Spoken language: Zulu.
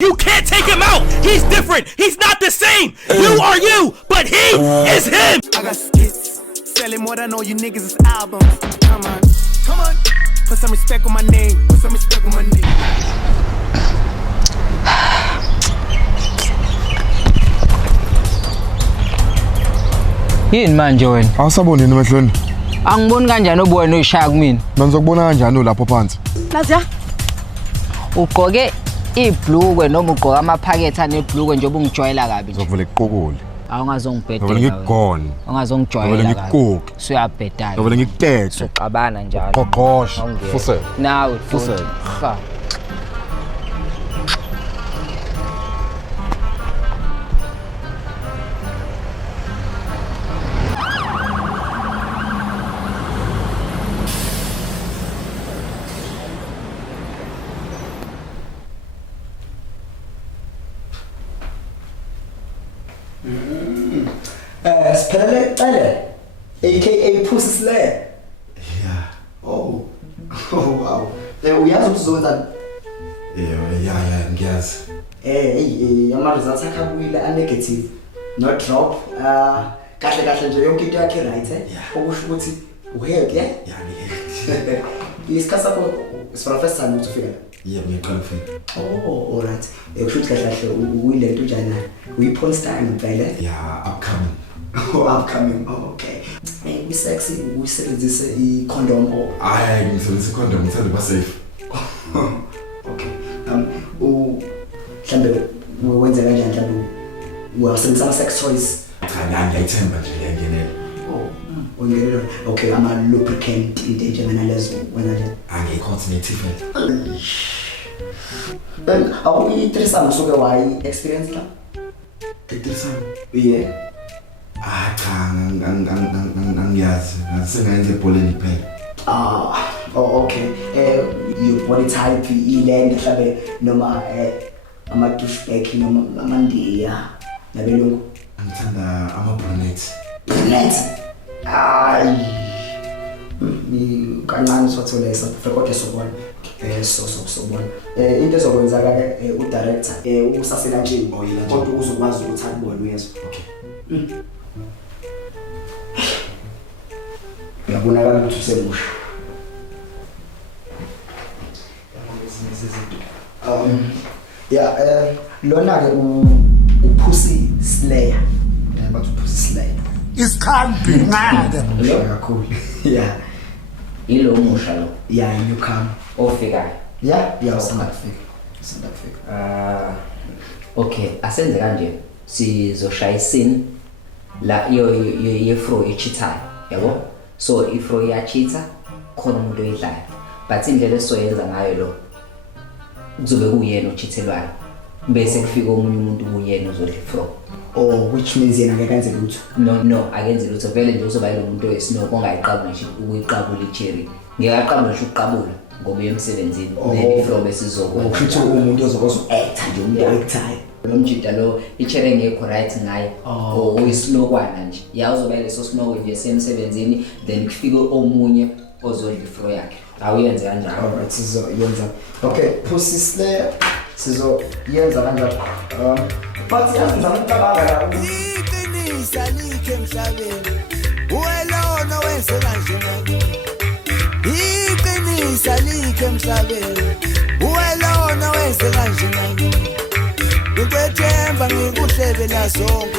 You can't take him out. He's different. He's not the same. You are you, but he is him. I got skits, selling more than all you niggas is albums. Come on, come on. Put some respect on my name. Put some respect on my name. Yini manje wena? Awusaboni yini emehlweni? Angiboni kanjani obona uyishaya kumina? Ngizokubona kanjani lapho phansi? Laziya. Ugqoke ibhlukwe noma ugqoka amaphakethe anebhlukwe njengoba ungijwayela kabi nje. Ngizovele kuqokole. Awungazongibhedela. Ngizovele ngikugone. Ungazongijwayela. Ngizovele ngikuguge. Suyabhedala. Ngizovele ngikuteke. Soqabana njalo. Qoqosha. Fuse. Nawe Fuse. Ha. Spelele Tale, aka Pussy Slayer. Yeah. Oh. Oh wow. Uyazi ukuzokwenza Yeah, ngiyazi. ama results akhabuyile a negative, no drop. Kahle nje yonke into yakhe right okusho ukuthi uhealth Yeah, ngiyazi. isikhathi sakho is for the first time ukufika. Yeah, ngiyaqala ukufika. Oh, all right. Kushuthi kahle uyilento njani nayo? Uyi-porn star ngempela? Yeah, upcoming. Upcoming. Oh, okay. Sexy usebenzise i-condom or Hayi, ngisebenzisa condom ngithanda ba safe. okay. Mhlambe wenze kanjani mhlambe uyasebenzisa ama sex toys? Cha, ngiyayithemba nje ngiyangenela. Oh, ungenelo. Okay, ama lubricant into njengana lezo wena nje. Angiyi-continative. Awuyi-threesome soke wayi-experience la? Threesome? Yeah. Cha, angiyazi. Ngasengayenza ebholeni kuphela. Oh, okay. Your body type ilenda mhlambe noma ama douchebag noma amandiya nabelungu. Ngithanda ama-brunettes. Brunette. Ay. Ni kancane sothole South Africa sobona. Sobona. Into ezokwenzaka ke udirector usasela nje kodwa uzokwazi ukuthi akubone uyezwa. Okay. Uyabonakala ukuthi usemusha. Yeah, lona ke uPussy Slayer. Bathi uPussy Slayer. Isikhambi ngada. Kakhulu. Yeah. Yilo umusha lo. Yeah, you come. Ofikayo. Yeah, usanda kufika. Okay, asenze kanje. Sizoshaya isini la yefro ichithayo, yabo? So ifro iyachitha khona umuntu oyidlayo. But indlela esoyenza ngayo lo kuzobe kuyena ochithelwayo. Bese kufika omunye umuntu kuyena ozodla ifro. Oh, which means yena ngeke enze lutho. No, akenze lutho vele nje uzoba lo muntu oyisinoko ongayiqabula nje ukuyiqabula icherry. Ngeke aqabule nje ukuqabula ngoba emsebenzini then ifro bese izokwenza. Ukuthi umuntu ozokwazi uact nje umuntu oyikthayo. Lo mjida lo icherry ngekho right ngaye oyisinokwana nje uzoba leso sinoko nje semsebenzini then kufike omunye ozodla ifro yakhe awuyenze kanjalo. Alright, sizoyenza. Okay, Pussy Slayer sizoyenza kanjalo. But yazenza ukucabanga la. Iqiniso alikho emhlabeni. Uwelona wenze kanje manje. Iqiniso alikho emhlabeni. Uwelona wenze kanje manje. Ukwethemba ngikuhlebela zonke.